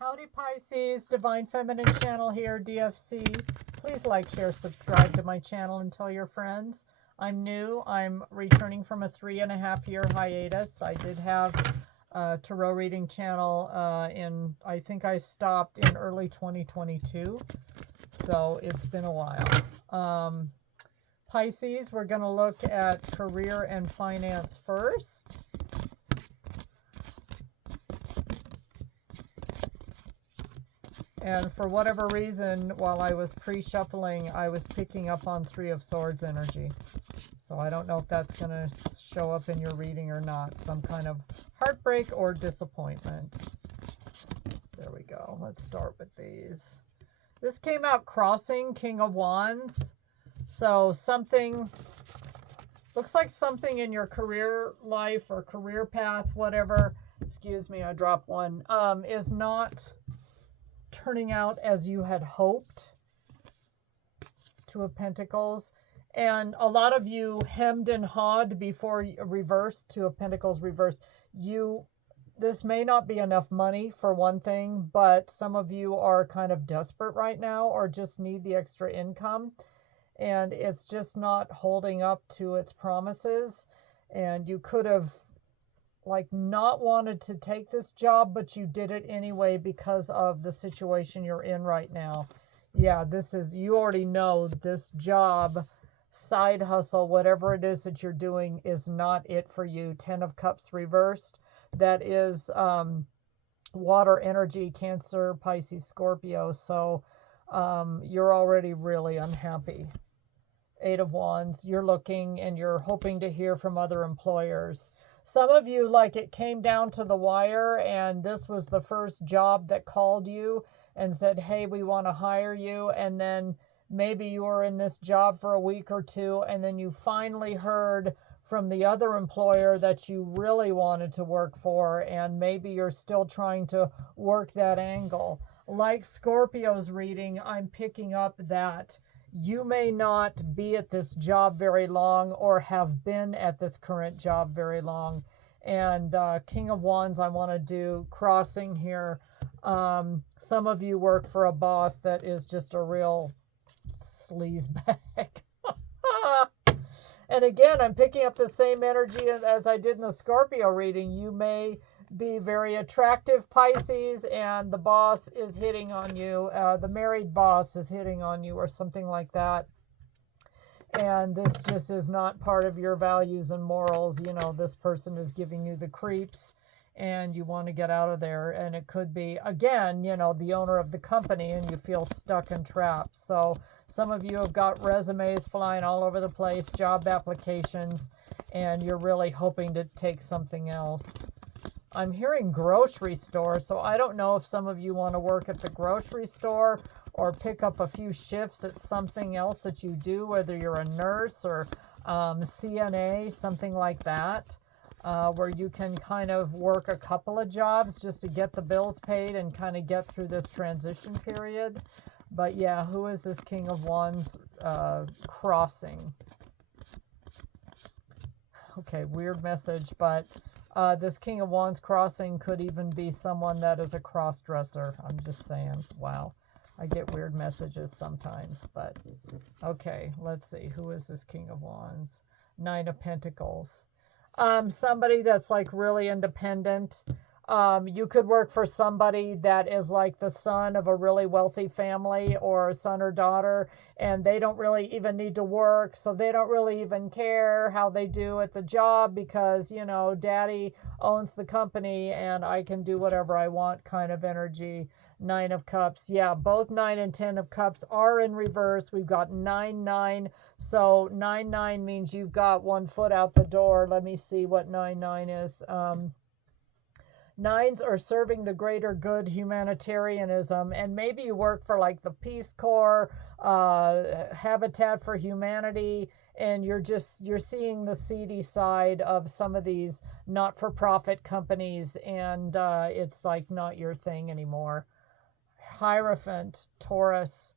Howdy Pisces, Divine Feminine channel here, DFC. Please like, share, subscribe to my channel and tell your friends. I'm new. I'm returning from a 3.5-year hiatus. I did have a tarot reading channel I think I stopped in early 2022. So it's been a while. Pisces, we're going to look at career and finance first. And for whatever reason, while I was pre-shuffling, I was picking up on Three of Swords energy. So I don't know if that's going to show up in your reading or not. Some kind of heartbreak or disappointment. There we go. Let's start with these. This came out crossing, King of Wands. So something, looks like something in your career life or career path, whatever, excuse me, I dropped one, is not turning out as you had hoped. Two of Pentacles. And a lot of you hemmed and hawed before reversed. Two of Pentacles reversed. This may not be enough money for one thing, but some of you are kind of desperate right now or just need the extra income. And it's just not holding up to its promises. And you could have not wanted to take this job, but you did it anyway because of the situation you're in right now. Yeah, you already know this job, side hustle, whatever it is that you're doing is not it for you. 10 of Cups reversed. That is water energy, Cancer, Pisces, Scorpio. So you're already really unhappy. 8 of Wands, you're looking and you're hoping to hear from other employers. Some of you, it came down to the wire and this was the first job that called you and said, hey, we want to hire you. And then maybe you were in this job for a week or two and then you finally heard from the other employer that you really wanted to work for, and maybe you're still trying to work that angle. Like Scorpio's reading, I'm picking up that you may not be at this job very long or have been at this current job very long. And King of Wands, I want to do crossing here. Some of you work for a boss that is just a real sleazebag. And again, I'm picking up the same energy as I did in the Scorpio reading. You may be very attractive, Pisces, and the boss is hitting on you. The married boss is hitting on you or something like that. And this just is not part of your values and morals. You know, this person is giving you the creeps and you want to get out of there. And it could be, again, the owner of the company and you feel stuck and trapped. So some of you have got resumes flying all over the place, job applications, and you're really hoping to take something else. I'm hearing grocery store, so I don't know if some of you want to work at the grocery store or pick up a few shifts at something else that you do, whether you're a nurse or CNA, something like that, where you can kind of work a couple of jobs just to get the bills paid and kind of get through this transition period. But yeah, who is this King of Wands crossing? Okay, weird message, but this King of Wands crossing could even be someone that is a cross-dresser. I'm just saying, wow. I get weird messages sometimes, but okay, let's see. Who is this King of Wands? 9 of Pentacles. Somebody that's really independent. You could work for somebody that is like the son of a really wealthy family or son or daughter, and they don't really even need to work, so they don't really even care how they do at the job because, daddy owns the company and I can do whatever I want kind of energy. 9 of Cups. Yeah, both 9 and 10 of Cups are in reverse. We've got 9, 9. So 9, 9 means you've got one foot out the door. Let me see what 9, 9 is. 9s are serving the greater good, humanitarianism, and maybe you work for the Peace Corps, Habitat for Humanity, and you're seeing the seedy side of some of these not-for-profit companies, and it's not your thing anymore. Hierophant, Taurus.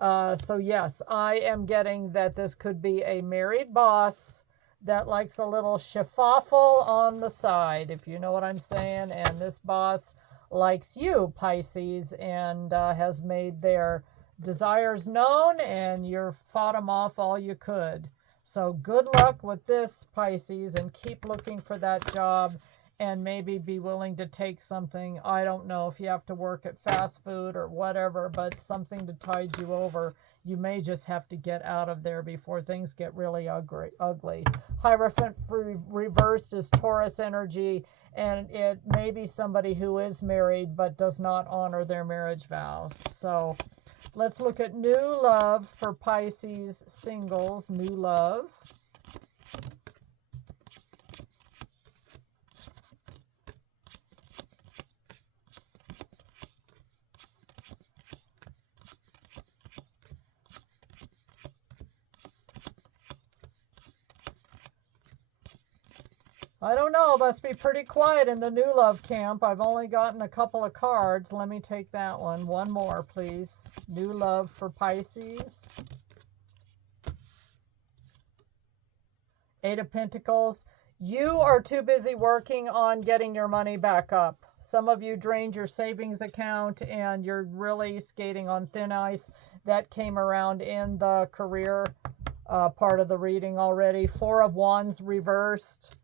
So yes, I am getting that this could be a married boss that likes a little schiffafel on the side, if you know what I'm saying. And this boss likes you, Pisces, and has made their desires known, and you fought them off all you could. So good luck with this, Pisces, and keep looking for that job, and maybe be willing to take something. I don't know if you have to work at fast food or whatever, but something to tide you over. You may just have to get out of there before things get really ugly. Hierophant reversed is Taurus energy, and it may be somebody who is married but does not honor their marriage vows. So let's look at new love for Pisces singles. New love. I don't know, must be pretty quiet in the new love camp. I've only gotten a couple of cards. Let me take that one. One more, please. New love for Pisces. Eight of Pentacles. You are too busy working on getting your money back up. Some of you drained your savings account and you're really skating on thin ice. That came around in the career part of the reading already. Four of Wands reversed.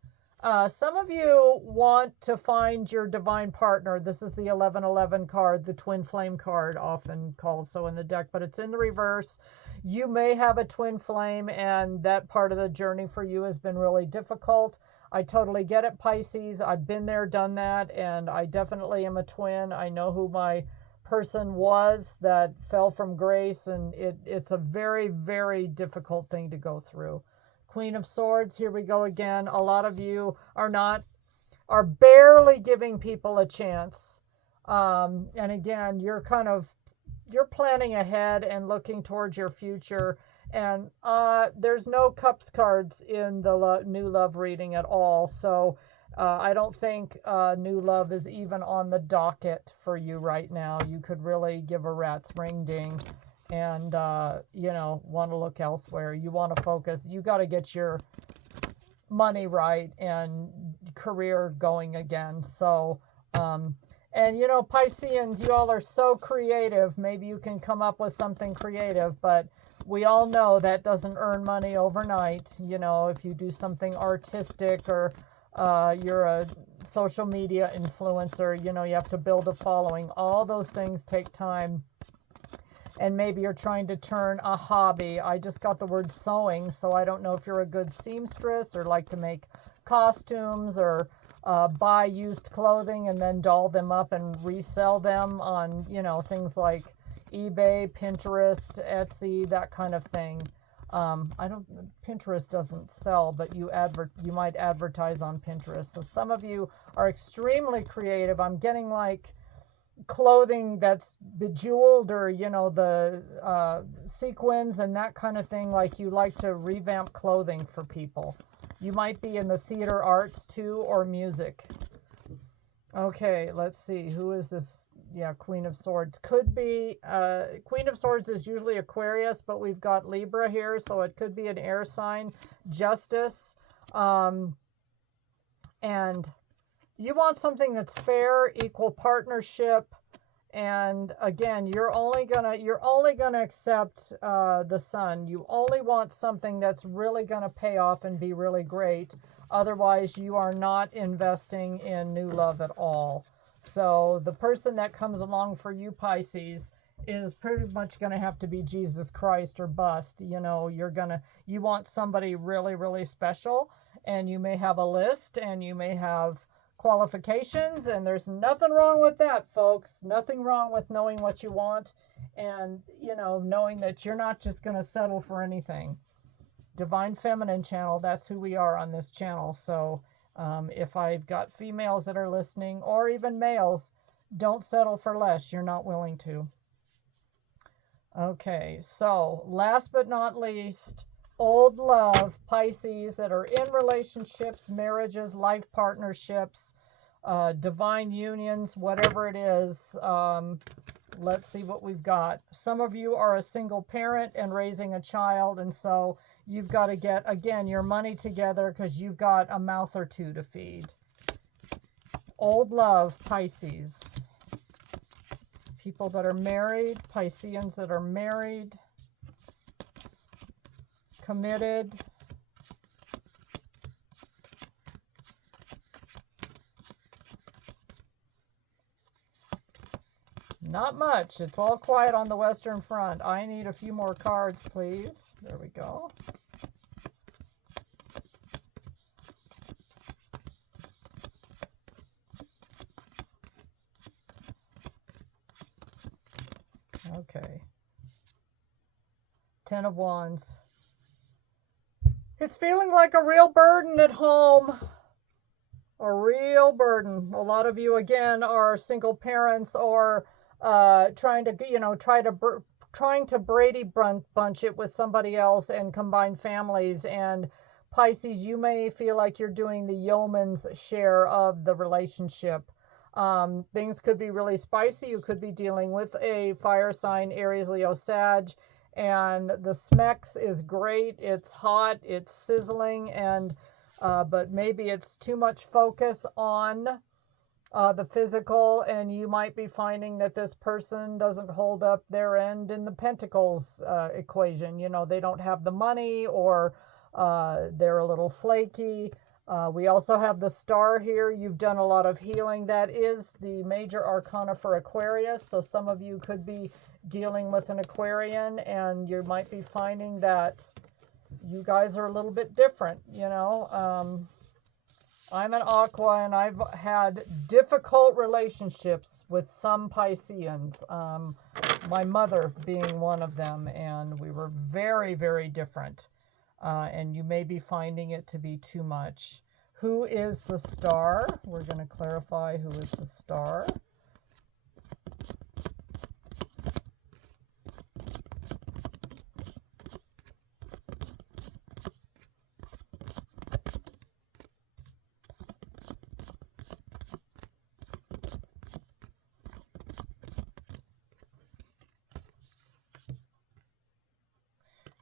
Some of you want to find your divine partner. This is the 1111 card, the twin flame card, often called so in the deck, but it's in the reverse. You may have a twin flame, and that part of the journey for you has been really difficult. I totally get it, Pisces. I've been there, done that, and I definitely am a twin. I know who my person was that fell from grace, and it's a very, very difficult thing to go through. Queen of Swords, here we go again. A lot of you are barely giving people a chance. And again, you're planning ahead and looking towards your future. And there's no Cups cards in the new love reading at all. So I don't think new love is even on the docket for you right now. You could really give a rat's ring ding. And, want to look elsewhere. You want to focus. You got to get your money right and career going again. So, and, Pisceans, you all are so creative. Maybe you can come up with something creative, but we all know that doesn't earn money overnight. If you do something artistic or you're a social media influencer, you have to build a following. All those things take time. And maybe you're trying to turn a hobby. I just got the word sewing, so I don't know if you're a good seamstress or like to make costumes or buy used clothing and then doll them up and resell them on, things like eBay, Pinterest, Etsy, that kind of thing. Pinterest doesn't sell, but you might advertise on Pinterest. So some of you are extremely creative. I'm getting like clothing that's bejeweled or the sequins and that kind of thing. Like you like to revamp clothing for people. You might be in the theater arts too, or music. Okay, let's see, who is this? Queen of Swords could be Queen of Swords is usually Aquarius, but we've got Libra here, so it could be an air sign. Justice, and you want something that's fair, equal partnership, and again, you're only gonna accept the Sun. You only want something that's really gonna pay off and be really great. Otherwise, you are not investing in new love at all. So the person that comes along for you, Pisces, is pretty much gonna have to be Jesus Christ or bust. You want somebody really, really special, and you may have a list, and you may have qualifications, and there's nothing wrong with that, folks. Nothing wrong with knowing what you want and, knowing that you're not just going to settle for anything. Divine Feminine channel, that's who we are on this channel. So if I've got females that are listening, or even males, don't settle for less. You're not willing to. Okay, so last but not least, old love, Pisces, that are in relationships, marriages, life partnerships, divine unions, whatever it is. Let's see what we've got. Some of you are a single parent and raising a child, and so you've got to get, again, your money together because you've got a mouth or two to feed. Old love, Pisces. People that are married, Pisceans that are married, committed, not much. It's all quiet on the Western Front. I need a few more cards, please. There we go. Okay. 10 of Wands. It's feeling like a real burden at home. A real burden. A lot of you, again, are single parents or trying to Brady bunch it with somebody else and combine families. And Pisces, you may feel like you're doing the yeoman's share of the relationship. Things could be really spicy. You could be dealing with a fire sign, Aries, Leo, Sag, and the Smex is great. It's hot, it's sizzling, and but maybe it's too much focus on the physical, and you might be finding that this person doesn't hold up their end in the Pentacles equation. You know, they don't have the money, or they're a little flaky. We also have the Star here. You've done a lot of healing. That is the major arcana for Aquarius. So some of you could be dealing with an Aquarian, and you might be finding that you guys are a little bit different, you know. I'm an Aqua, and I've had difficult relationships with some Pisceans, my mother being one of them, and we were very, very different. And you may be finding it to be too much. Who is the Star? We're going to clarify who is the Star.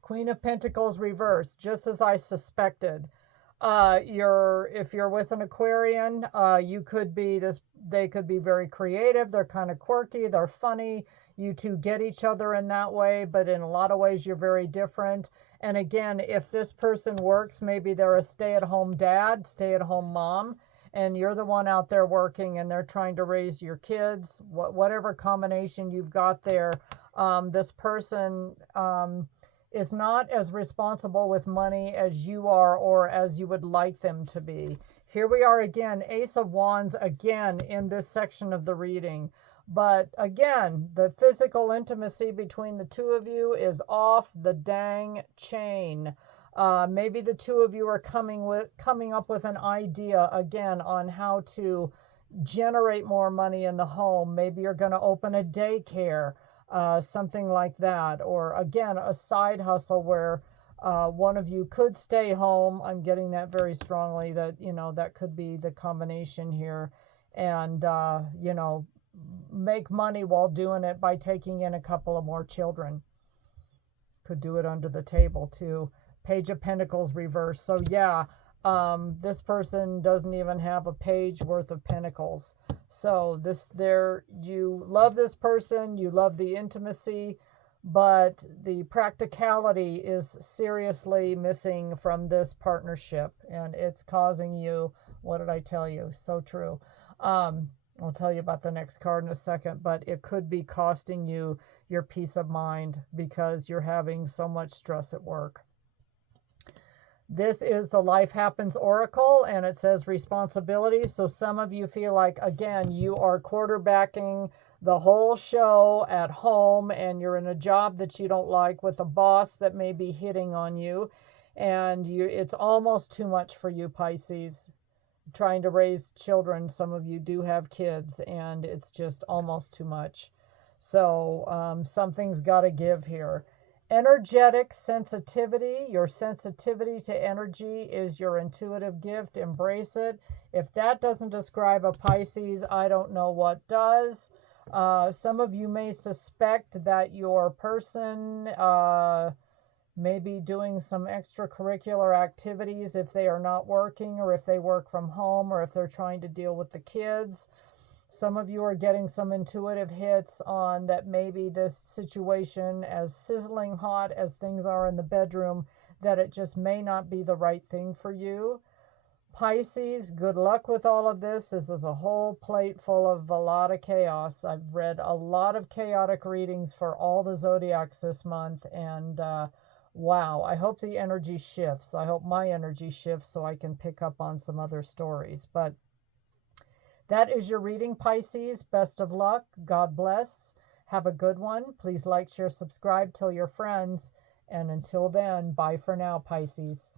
Queen of Pentacles reversed, just as I suspected. If you're with an Aquarian, they could be very creative. They're kind of quirky. They're funny. You two get each other in that way, but in a lot of ways, you're very different. And again, if this person works, maybe they're a stay-at-home dad, stay-at-home mom, and you're the one out there working, and they're trying to raise your kids. Whatever combination you've got there, this person is not as responsible with money as you are, or as you would like them to be. Here we are again, Ace of Wands again in this section of the reading. But again, the physical intimacy between the two of you is off the dang chain. Maybe the two of you are coming up with an idea again on how to generate more money in the home. Maybe you're going to open a daycare. Something like that, or again, a side hustle where one of you could stay home. I'm getting that very strongly, that, you know, that could be the combination here, and, you know, make money while doing it by taking in a couple of more children. Could do it under the table too. Page of Pentacles reverse. So yeah, this person doesn't even have a page worth of pentacles. So you love this person, you love the intimacy, but the practicality is seriously missing from this partnership, and it's causing you, what did I tell you? So true. I'll tell you about the next card in a second, but it could be costing you your peace of mind because you're having so much stress at work. This is the Life Happens Oracle, and it says responsibility. So some of you feel like, again, you are quarterbacking the whole show at home, and you're in a job that you don't like with a boss that may be hitting on you, and it's almost too much for you, Pisces. Trying to raise children, some of you do have kids, and it's just almost too much. So something's got to give here. Energetic sensitivity. Your sensitivity to energy is your intuitive gift. Embrace it. If that doesn't describe a Pisces, I don't know what does. Some of you may suspect that your person may be doing some extracurricular activities if they are not working, or if they work from home, or if they're trying to deal with the kids. Some of you are getting some intuitive hits on that maybe this situation, as sizzling hot as things are in the bedroom, that it just may not be the right thing for you. Pisces, good luck with all of this. This is a whole plate full of a lot of chaos. I've read a lot of chaotic readings for all the zodiacs this month, and wow, I hope the energy shifts. I hope my energy shifts so I can pick up on some other stories. But that is your reading, Pisces. Best of luck. God bless. Have a good one. Please like, share, subscribe, tell your friends. And until then, bye for now, Pisces.